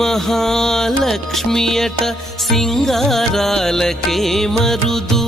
మహాలక్ష్మియట సింగారాలకే మరుదు.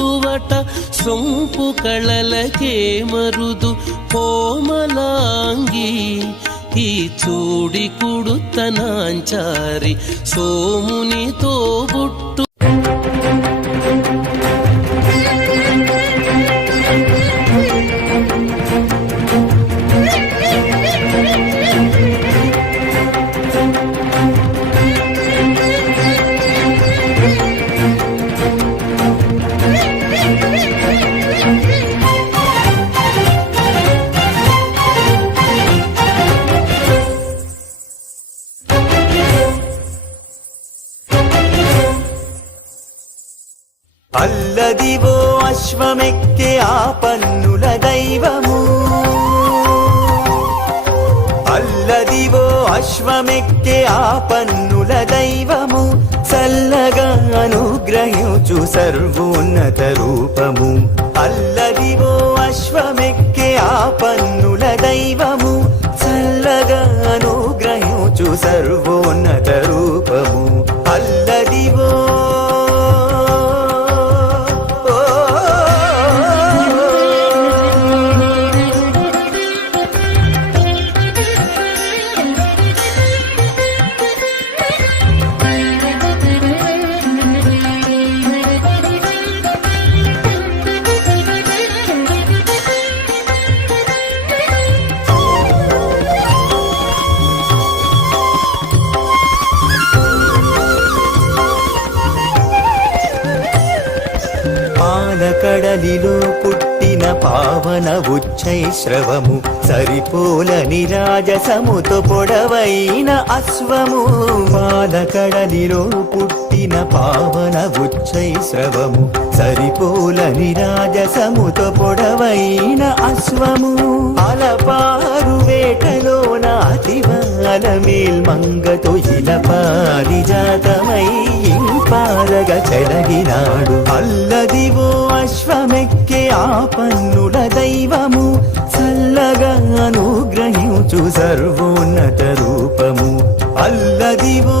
బుట్టువట సొంపు కళలకే మరుదు కోమలాంగి. ఈ చూడి కుడుతనాంచారి సోమునితో బుట్టు అల్లదివో అశ్వమెక్కే ఆ పన్నుల దైవము. అల్లదివో అశ్వమెక్కే ఆ పన్నుల దైవము. చల్లగా అనుగ్రహించు సర్వోన్నత రూపము. అల్లదివో అశ్వమెక్కే ఆ పన్నుల దైవము. చల్లగా అనుగ్రహించు సర్వోన్నత కడలిలో పుట్టిన పావన ఉచ్చైశ్రవము సరిపోల నిరాజసముతో పొడవైన అశ్వము. పాలకడలిలో పొందిన పావన ఉచ్చైశ్రవము సరిపోల నిరాజసముతో పొడవైన అశ్వము. అలపారు వేటలో నాతివాల మేల్మంగతో ఇల పారిజాతమై ఇంపారగ చెలగినాడు. అల్లదివో అశ్వమెక్కే ఆ పన్నుల దైవము చల్లగా అనుగ్రహించు సర్వోన్నత రూపము. అల్లదివో